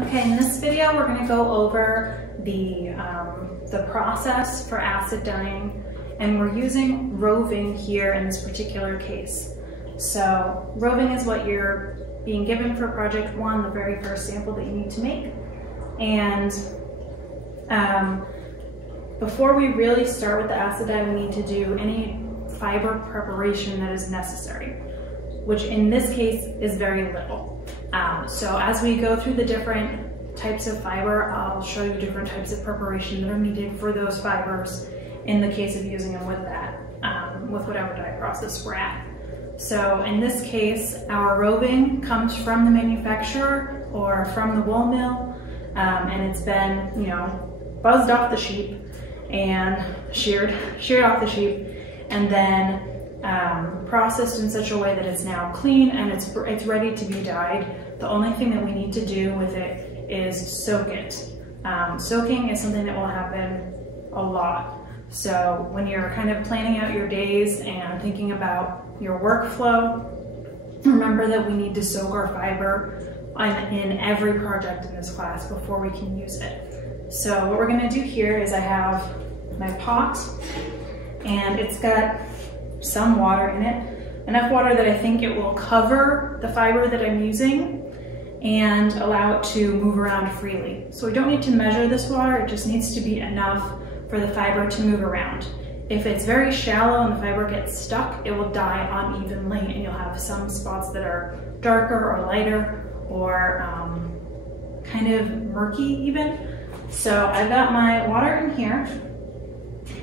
Okay, in this video we're going to go over the process for acid dyeing, and we're using roving here in this particular case. So roving is what you're being given for project 1, the very first sample that you need to make. And before we really start with the acid dye, we need to do any fiber preparation that is necessary, which in this case is very little. So as we go through the different types of fiber, I'll show you different types of preparation that are needed for those fibers in the case of using them with that, with whatever dye process we're at. So in this case, our roving comes from the manufacturer or from the wool mill, and it's been, buzzed off the sheep and sheared off the sheep, and then processed in such a way that it's now clean and it's ready to be dyed. The only thing that we need to do with it is soak it. Soaking is something that will happen a lot. So when you're kind of planning out your days and thinking about your workflow, remember that we need to soak our fiber in every project in this class before we can use it. So what we're going to do here is I have my pot, and it's got some water in it, enough water that I think it will cover the fiber that I'm using and allow it to move around freely. So we don't need to measure this water, it just needs to be enough for the fiber to move around. If it's very shallow and the fiber gets stuck, it will dye unevenly, and you'll have some spots that are darker or lighter or kind of murky even. So I've got my water in here,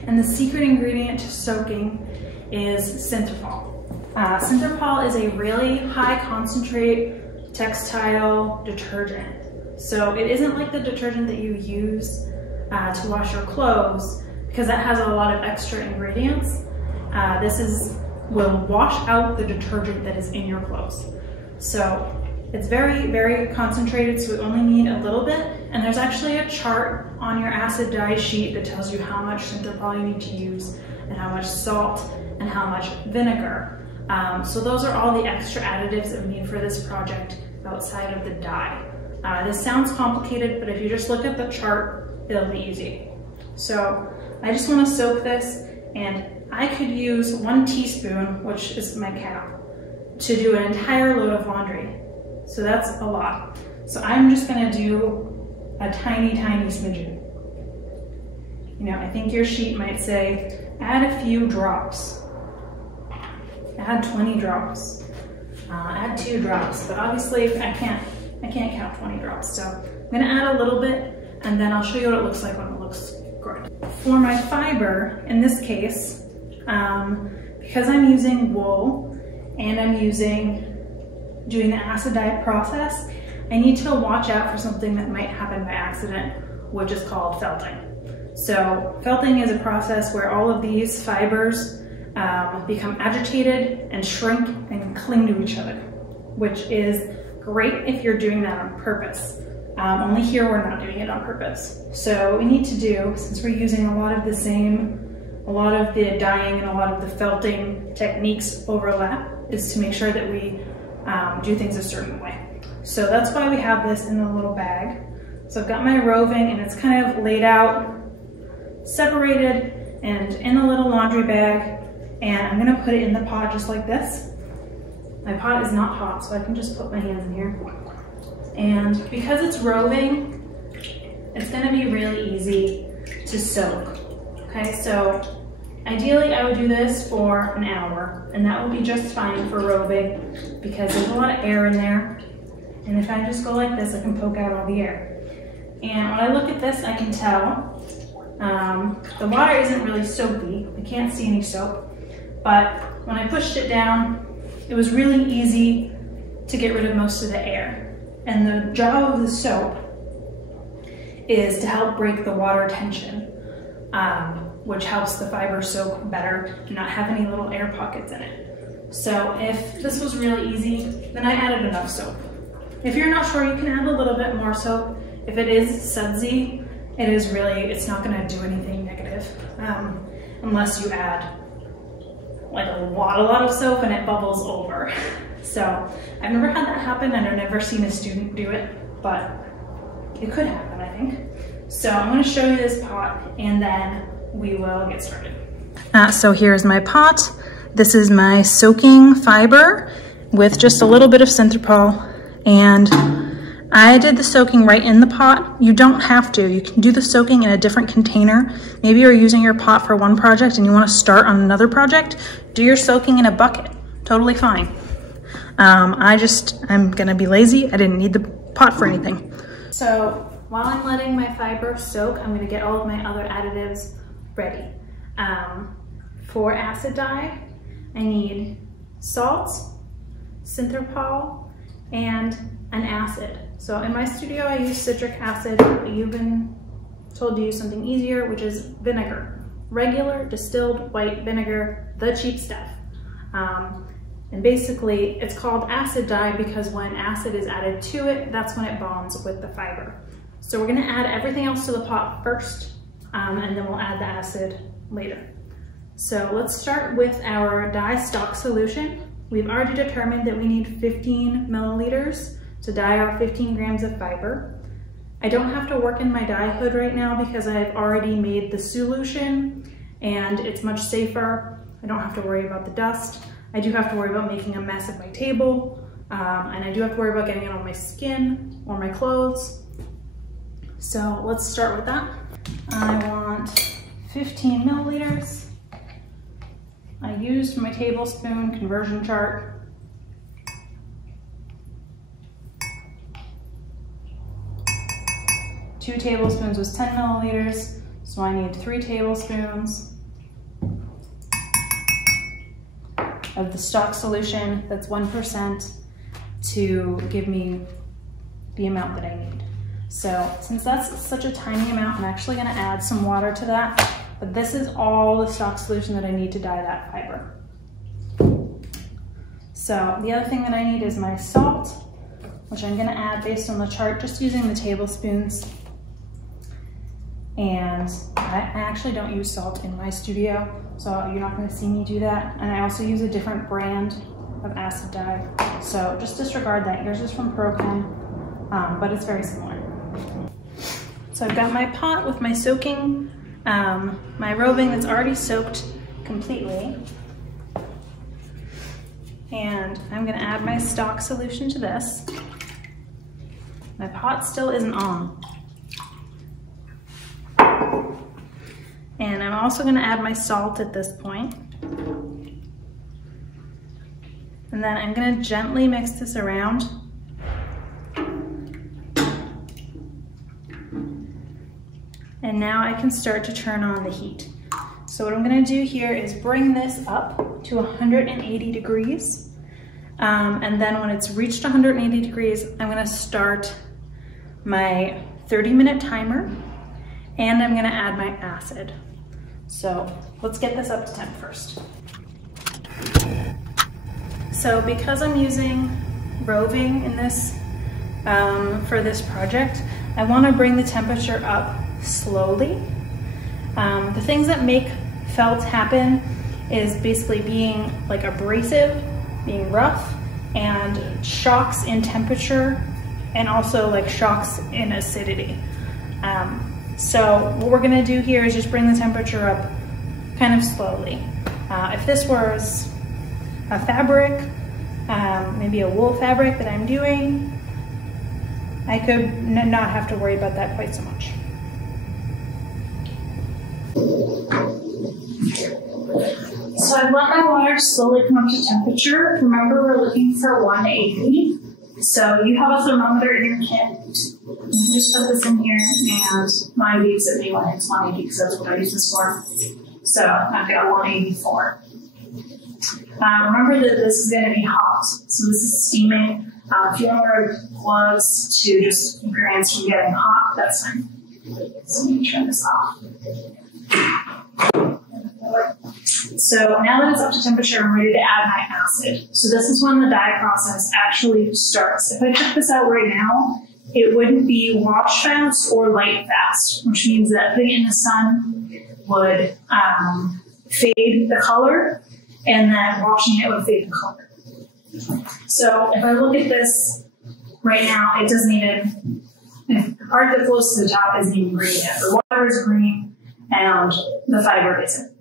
and the secret ingredient to soaking is Synthepol. Synthepol is a really high concentrate textile detergent. So it isn't like the detergent that you use to wash your clothes, because that has a lot of extra ingredients. This will wash out the detergent that is in your clothes. So it's very, very concentrated, so we only need a little bit. And there's actually a chart on your acid dye sheet that tells you how much Synthepol you need to use, and how much salt, and how much vinegar. So those are all the extra additives that we need for this project outside of the dye. This sounds complicated, but if you just look at the chart, it'll be easy. So I just want to soak this, and I could use 1 teaspoon, which is my cap, to do an entire load of laundry. So that's a lot. So I'm just going to do a tiny, tiny smidgen. I think your sheet might say, add a few drops. Add 20 drops. Add 2 drops, but obviously I can't count 20 drops. So I'm going to add a little bit, and then I'll show you what it looks like when it looks good. For my fiber, in this case, because I'm using wool and I'm doing the acid dye process, I need to watch out for something that might happen by accident, which is called felting. So felting is a process where all of these fibers become agitated and shrink and cling to each other, which is great if you're doing that on purpose. Only here we're not doing it on purpose. So what we need to do, since we're using a lot of the dyeing and a lot of the felting techniques overlap, is to make sure that we do things a certain way. So that's why we have this in a little bag. So I've got my roving, and it's kind of laid out, separated, and in a little laundry bag, and I'm gonna put it in the pot just like this. My pot is not hot, so I can just put my hands in here. And because it's roving, it's gonna be really easy to soak. Okay, so ideally I would do this for an hour, and that would be just fine for roving because there's a lot of air in there. And if I just go like this, I can poke out all the air. And when I look at this, I can tell the water isn't really soapy. I can't see any soap. But when I pushed it down, it was really easy to get rid of most of the air. And the job of the soap is to help break the water tension, which helps the fiber soak better and not have any little air pockets in it. So if this was really easy, then I added enough soap. If you're not sure, you can add a little bit more soap. If it is sudsy, it's not gonna do anything negative, unless you add like a lot of soap and it bubbles over. So I've never had that happen, and I've never seen a student do it, but it could happen, I think. So I'm gonna show you this pot and then we will get started. So here's my pot. This is my soaking fiber with just a little bit of Synthropol, and I did the soaking right in the pot. You don't have to. You can do the soaking in a different container. Maybe you're using your pot for one project and you want to start on another project. Do your soaking in a bucket. Totally fine. I'm gonna be lazy. I didn't need the pot for anything. So while I'm letting my fiber soak, I'm gonna get all of my other additives ready. For acid dye, I need salt, Synthropol, and an acid. So in my studio, I use citric acid, but you've been told to use something easier, which is vinegar. Regular distilled white vinegar, the cheap stuff. And basically, it's called acid dye because when acid is added to it, that's when it bonds with the fiber. So we're gonna add everything else to the pot first, and then we'll add the acid later. So let's start with our dye stock solution. We've already determined that we need 15 milliliters to dye our 15 grams of fiber. I don't have to work in my dye hood right now because I've already made the solution and it's much safer. I don't have to worry about the dust. I do have to worry about making a mess of my table, and I do have to worry about getting it on my skin or my clothes. So let's start with that. I want 15 milliliters. I used my tablespoon conversion chart. Two tablespoons was 10 milliliters, so I need 3 tablespoons of the stock solution, that's 1%, to give me the amount that I need. So since that's such a tiny amount, I'm actually gonna add some water to that, but this is all the stock solution that I need to dye that fiber. So the other thing that I need is my salt, which I'm gonna add based on the chart, just using the tablespoons. And I actually don't use salt in my studio, so you're not gonna see me do that. And I also use a different brand of acid dye, so just disregard that. Yours is from ProChem, but it's very similar. So I've got my pot with my soaking, my roving that's already soaked completely. And I'm gonna add my stock solution to this. My pot still isn't on. And I'm also gonna add my salt at this point. And then I'm gonna gently mix this around. And now I can start to turn on the heat. So what I'm gonna do here is bring this up to 180 degrees. And then when it's reached 180 degrees, I'm gonna start my 30-minute timer, and I'm gonna add my acid. So let's get this up to temp first. So because I'm using roving in this, for this project, I wanna bring the temperature up slowly. The things that make felt happen is basically being like abrasive, being rough, and shocks in temperature, and also like shocks in acidity. So what we're gonna do here is just bring the temperature up kind of slowly. If this was a fabric, maybe a wool fabric that I'm doing, I could not have to worry about that quite so much. So I've let my water slowly come up to temperature. Remember, we're looking for 180. So you have a thermometer in your kit. You can just put this in here, and mine gives it me when it's 180 because that's what I use this for. So I've got 184. Remember that this is going to be hot, so this is steaming. If you want to wear gloves to just keep your hands from getting hot, that's fine. So let me turn this off. So now that it's up to temperature, I'm ready to add my acid. So this is when the dye process actually starts. If I took this out right now, it wouldn't be wash fast or light fast, which means that putting it in the sun would fade the color, and then washing it would fade the color. So if I look at this right now, it doesn't even, if part that flows to the top isn't even green yet. The water is green and the fiber isn't.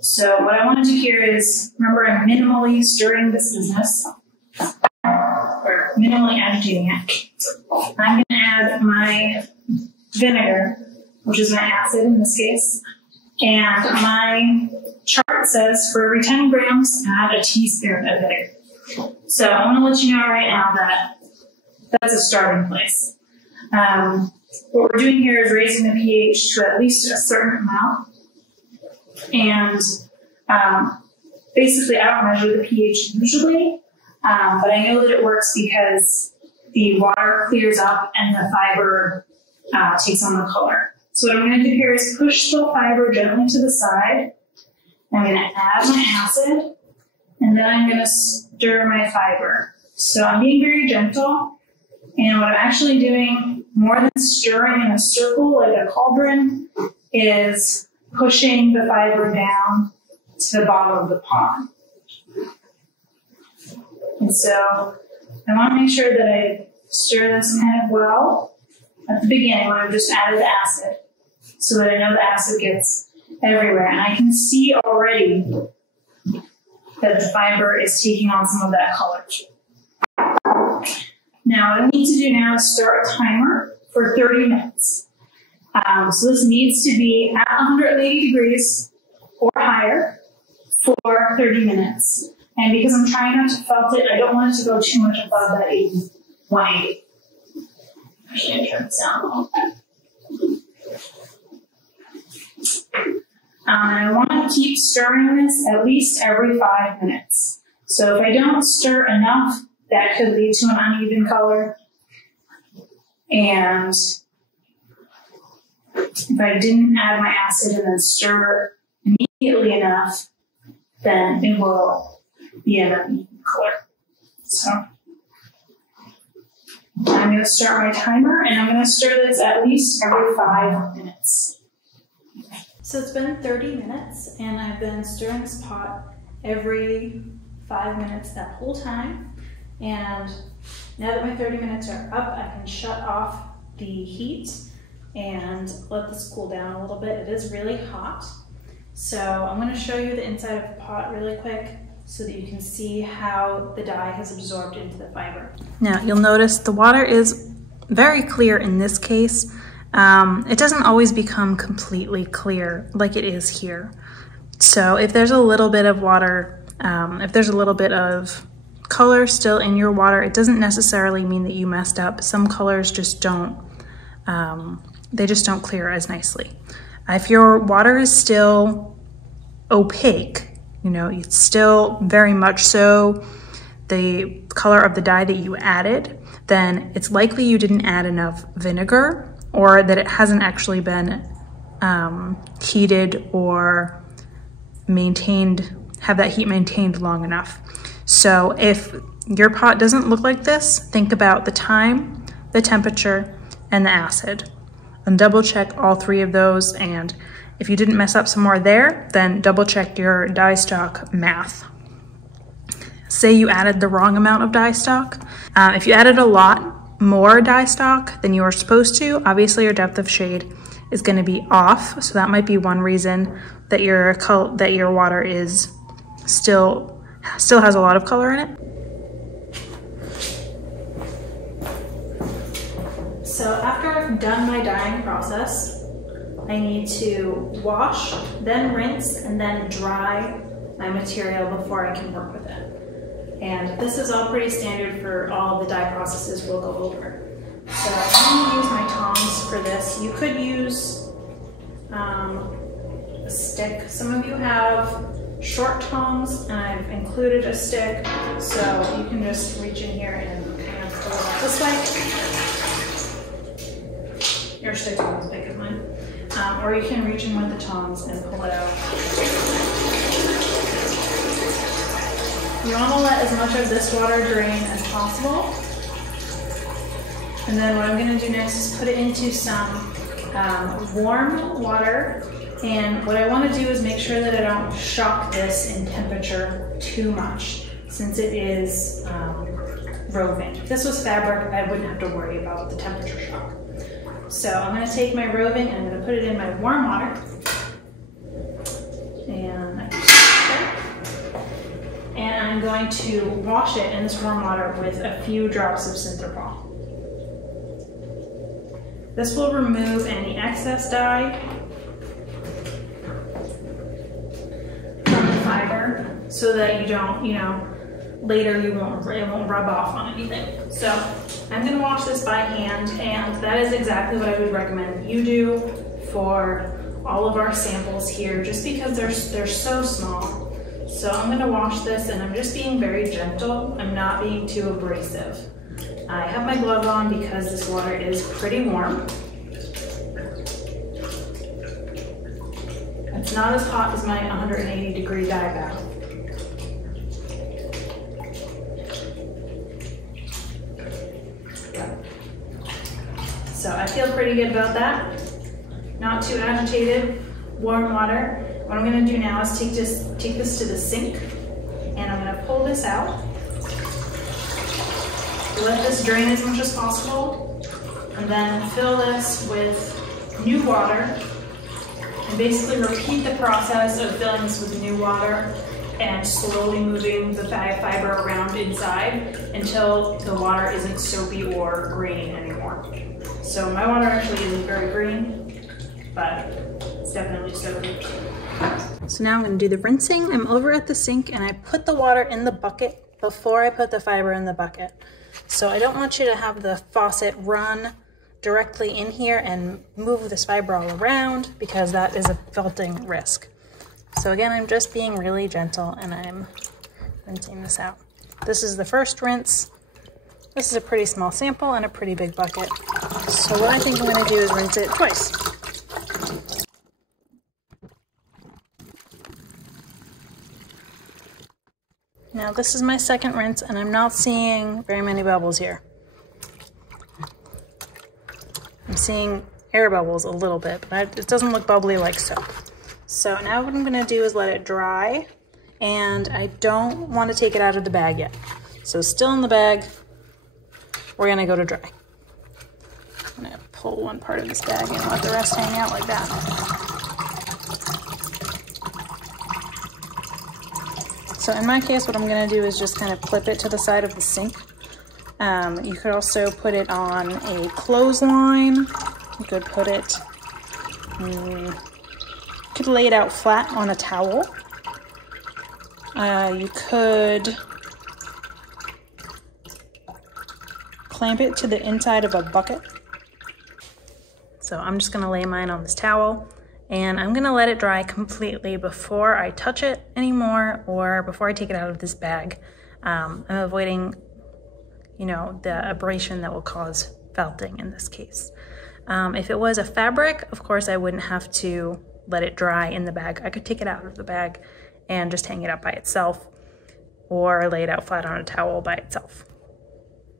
So what I want to do here is, remember, I'm minimally stirring this business, or minimally agitating it. I'm going to add my vinegar, which is my acid in this case, and my chart says for every 10 grams, add a teaspoon of vinegar. So I want to let you know right now that that's a starting place. What we're doing here is raising the pH to at least a certain amount. And basically, I don't measure the pH usually, but I know that it works because the water clears up and the fiber takes on the color. So what I'm going to do here is push the fiber gently to the side. I'm going to add my acid, and then I'm going to stir my fiber. So I'm being very gentle, and what I'm actually doing, more than stirring in a circle like a cauldron, is pushing the fiber down to the bottom of the pot. And so I want to make sure that I stir this kind of well at the beginning when I've just added the acid, so that I know the acid gets everywhere. And I can see already that the fiber is taking on some of that color. Now, what I need to do now is start a timer for 30 minutes. So this needs to be at 180 degrees or higher for 30 minutes. And because I'm trying not to felt it, I don't want it to go too much above that 180. Actually, I'm turn this down a little bit. I want to keep stirring this at least every 5 minutes. So if I don't stir enough, that could lead to an uneven color. And if I didn't add my acid and then stir immediately enough, then it will be an uneven color. So I'm going to start my timer, and I'm going to stir this at least every 5 minutes. So it's been 30 minutes, and I've been stirring this pot every 5 minutes that whole time. And now that my 30 minutes are up, I can shut off the heat and let this cool down a little bit. It is really hot. So I'm going to show you the inside of the pot really quick so that you can see how the dye has absorbed into the fiber. Now you'll notice the water is very clear in this case. It doesn't always become completely clear like it is here. So if there's a little bit of water, if there's a little bit of color still in your water, it doesn't necessarily mean that you messed up. Some colors just don't, they just don't clear as nicely. If your water is still opaque, you know, it's still very much so the color of the dye that you added, then it's likely you didn't add enough vinegar, or that it hasn't actually been heated or maintained, have that heat maintained long enough. So if your pot doesn't look like this, think about the time, the temperature, and the acid. And double check all three of those, and if you didn't mess up some more there, then double check your dye stock math. Say you added the wrong amount of dye stock. If you added a lot more dye stock than you were supposed to, obviously your depth of shade is going to be off. So that might be one reason that your water is still has a lot of color in it. So after I've done my dyeing process, I need to wash, then rinse, and then dry my material before I can work with it. And this is all pretty standard for all of the dye processes we'll go over. So I'm going to use my tongs for this. You could use a stick. Some of you have short tongs, and I've included a stick, so you can just reach in here and kind of pull it out this way. Your stick's not as big as mine. Or you can reach in with the tongs and pull it out. You want to let as much of this water drain as possible. And then what I'm going to do next is put it into some warm water. And what I want to do is make sure that I don't shock this in temperature too much, since it is roving. If this was fabric, I wouldn't have to worry about the temperature shock. So I'm going to take my roving and I'm going to put it in my warm water. And I'm going to wash it in this warm water with a few drops of Synthropol. This will remove any excess dye from the fiber so that you don't, later it won't rub off on anything. So I'm going to wash this by hand, and that is exactly what I would recommend you do for all of our samples here, just because they're so small. So I'm going to wash this, and I'm just being very gentle. I'm not being too abrasive. I have my glove on because this water is pretty warm. It's not as hot as my 180-degree dye bath. So I feel pretty good about that. Not too agitated, warm water. What I'm going to do now is take this to the sink, and I'm going to pull this out. Let this drain as much as possible, and then fill this with new water, and basically repeat the process of filling this with new water and slowly moving the fiber around inside until the water isn't soapy or grainy anymore. So my water actually isn't very green, but it's definitely soapy. So now I'm going to do the rinsing. I'm over at the sink, and I put the water in the bucket before I put the fiber in the bucket. So I don't want you to have the faucet run directly in here and move this fiber all around, because that is a felting risk. So again, I'm just being really gentle, and I'm rinsing this out. This is the first rinse. This is a pretty small sample and a pretty big bucket. So what I think I'm going to do is rinse it twice. Now this is my second rinse, and I'm not seeing very many bubbles here. I'm seeing air bubbles a little bit, but it doesn't look bubbly like soap. So now what I'm gonna do is let it dry, and I don't want to take it out of the bag yet. So still in the bag, we're gonna go to dry. I'm gonna pull one part of this bag and let the rest hang out like that. So in my case, what I'm gonna do is just kind of clip it to the side of the sink. You could also put it on a clothesline. You could put it, you could lay it out flat on a towel. You could clamp it to the inside of a bucket. So I'm just gonna lay mine on this towel, and I'm gonna let it dry completely before I touch it anymore or before I take it out of this bag. I'm avoiding, the abrasion that will cause felting in this case. If it was a fabric, of course I wouldn't have to let it dry in the bag. I could take it out of the bag and just hang it up by itself, or lay it out flat on a towel by itself.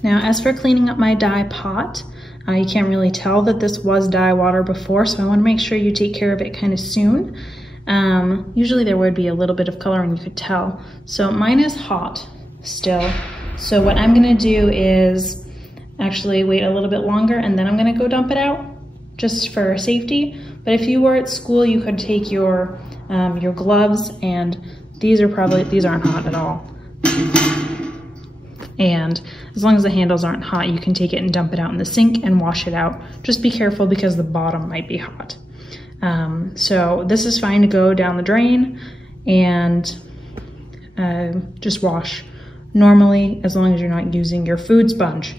Now, as for cleaning up my dye pot, you can't really tell that this was dye water before, so I want to make sure you take care of it kind of soon. Usually there would be a little bit of color and you could tell. So mine is hot still. So what I'm gonna do is actually wait a little bit longer, and then I'm gonna go dump it out just for safety. But if you were at school, you could take your gloves, and these aren't hot at all. And as long as the handles aren't hot, you can take it and dump it out in the sink and wash it out. Just be careful because the bottom might be hot. So this is fine to go down the drain and just wash normally, as long as you're not using your food sponge.